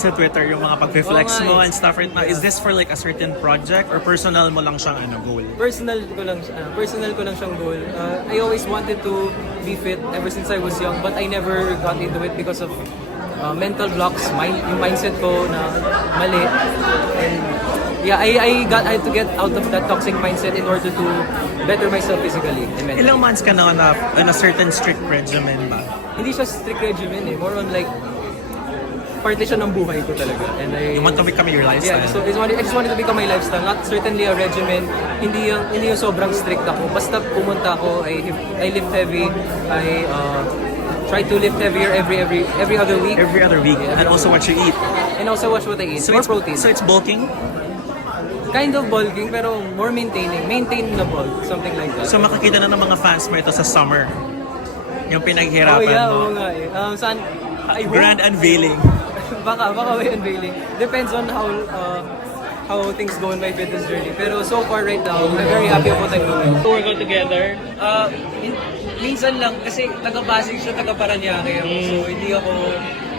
Sa Twitter yung mga pag-flex mo and stuff right now, is this for like a certain project or personal mo lang siyang goal? Personal ko lang siyang goal. I always wanted to be fit ever since I was young, but I never got into it because of mental blocks, yung mindset ko na mali. And yeah, I had to get out of that toxic mindset in order to better myself physically and mentally. Ilang months ka na on a certain strict regimen ba? Hindi siya strict regimen eh, more on like parte siya ng buhay ko talaga. And You want to become your lifestyle? yeah, so I just wanted to become my lifestyle, not certainly a regimen. Hindi yung sobrang strict ako. Basta pumunta ako, I lift heavy, I try to lift heavier every other week. Every other week, Yeah, and also what you eat. And also watch what I eat. So More it's, protein. so it's bulking? Kind of bulking, pero more maintaining. Maintain the bulk, something like that. So makikita na ng mga fans mo ito sa summer. Yung pinaghirapan oh yeah, mo. oo nga eh. Saan? I hope- Grand unveiling. baka may unveiling. Depends on how things go in my fitness journey. Pero so far right now, I'm very happy with what I'm doing. To work out together? Minsan lang, kasi taga-Pasig siya, taga-Paranaque. So hindi ako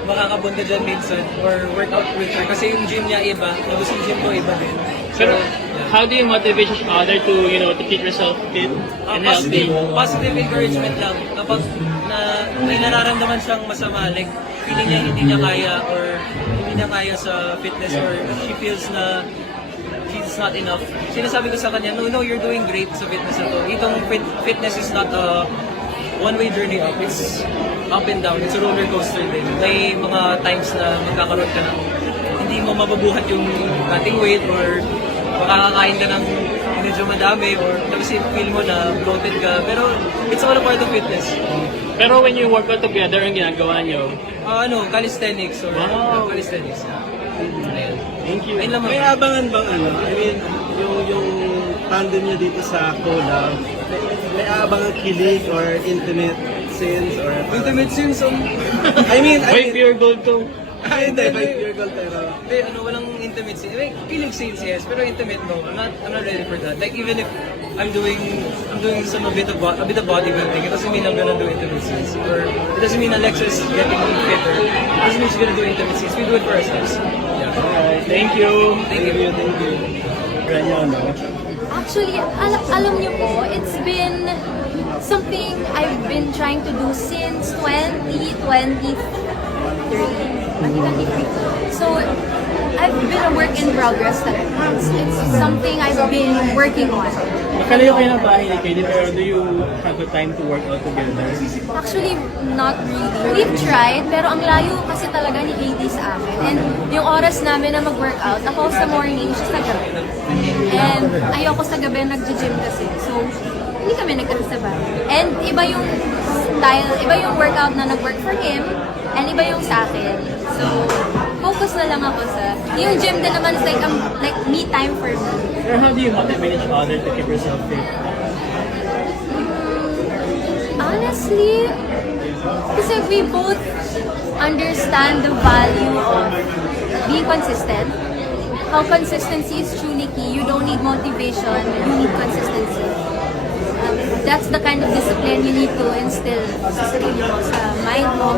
makakabunda dyan minsan or workout with her. Kasi yung gym niya iba, tapos yung gym ko iba din. Pero how do you motivate each other to, to keep yourself fit and healthy? Positive encouragement lang. Kapag may nararamdaman siyang masama, like feeling niya hindi niya kaya or hindi niya kaya sa fitness or she feels na she's not enough. Sinasabi ko sa kanya, no, you're doing great sa fitness na to. Itong fitness is not a one-way journey up. It's up and down. It's a roller coaster din. May mga times na magkakaroon ka ng hindi mo mababuhat yung cutting weight or makakakain ka ng medyo madami or tapos feel mo na bloated ka. Pero it's all a part of fitness. Pero when you work out together, ang ginagawa nyo? Calisthenics or calisthenics. Ayun. Thank you. Ayun lang May mga. abangan bang I mean, yung tandem niya dito sa collab, may abangan kilig or intimate scenes or Intimate scenes I mean, Wait, pure gold to. hindi, pure gold pero walang intimate scenes. Kilig scenes, yes, pero intimate no. I'm not ready for that. Like even if I'm doing some a bit of bodybuilding, it doesn't mean I'm gonna do intimate scenes. Or it doesn't mean Alexa's getting fitter. It doesn't mean she's gonna do intimate scenes. We do it for ourselves. Yeah. Thank you. Thank you. ganyan, no? Actually, alam niyo po, it's been something I've been trying to do since 2023. So, I've been a work in progress talaga. It's something I've been working on. Makalayo kayo ng bahay ni Katie, pero do you have the time to work out together? Actually, not really. We've tried, pero ang layo kasi talaga ni Katie sa amin. And yung oras namin na mag-workout, ako sa morning, siya sa gabi. And ayoko sa gabi nag-gym kasi. So, hindi kami nagkakasabay. And iba yung style, iba yung workout na nag-work for him, and iba yung sa akin. So, focus na lang ako sa... Yung gym din naman is like me time for me. Pero how do you motivate each other to keep yourself fit? Honestly, kasi we both understand the value of being consistent. How consistency is truly key. You don't need motivation, you need consistency. That's the kind of discipline you need to instill sa sarili mo, sa mind mo.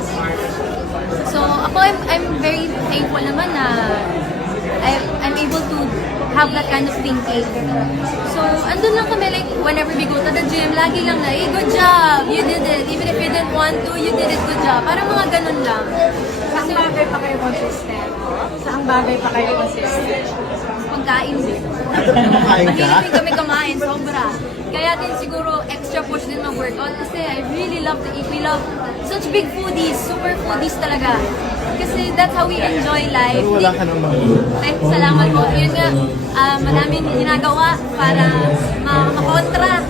So ako, I'm very thankful naman na I'm able to have that kind of thinking. So, andun lang kami, like, whenever we go to the gym, lagi lang na, hey, good job, you did it. Even if you didn't want to, you did it, good job. Parang mga ganun lang. Saan bagay pa kayo consistent? Saan bagay pa kayo consistent? Pagkain din. Kain ka? Mahilig din kami kumain, sobra. Kaya din siguro extra push din mag-workout kasi I really love to eat. We love such big foodies, super foodies talaga. Kasi that's how we enjoy life. Pero wala ka namang... Ay, salamat po. Yun nga, maraming ginagawa para makontra